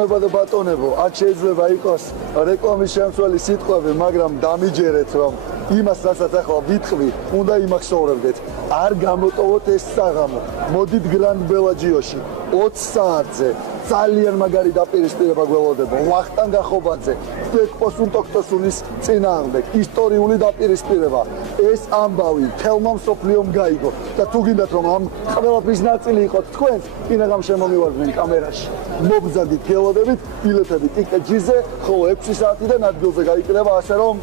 ბატონებო და ბატონებო, აქ შეიძლება იყოს რეკლამის შემცველი სიტყვები, მაგრამ დამიჯერეთ, რომ იმას, რასაც ახლა ვიტყვი, უნდა იმახსოვრებდეთ. არ გამოტოვოთ ეს საღამო. მოდით გრანდ ბელაჯიოში 20 საათზე. ძალიან მაგარი დაპირისპირება გველოდება. ვახტანგ ახობაძე, პოსუნ ტოქტოსუნის წინააღმდეგ ისტორიული დაპირისპირება. ეს ამბავი თელმა მსოფლიომ გაიგო და თუ გინდათ რომ ამ ყველაფრის ნაწილი იყოთ თქვენს, კინაღამ შემომივარდნენ კამერაში. მობრძანდით გველოდებით, ბილეთები ტიკეტ-ჯიზე, ხოლო 6 საათიდან ადგილზე გაიკრება, ასე რომ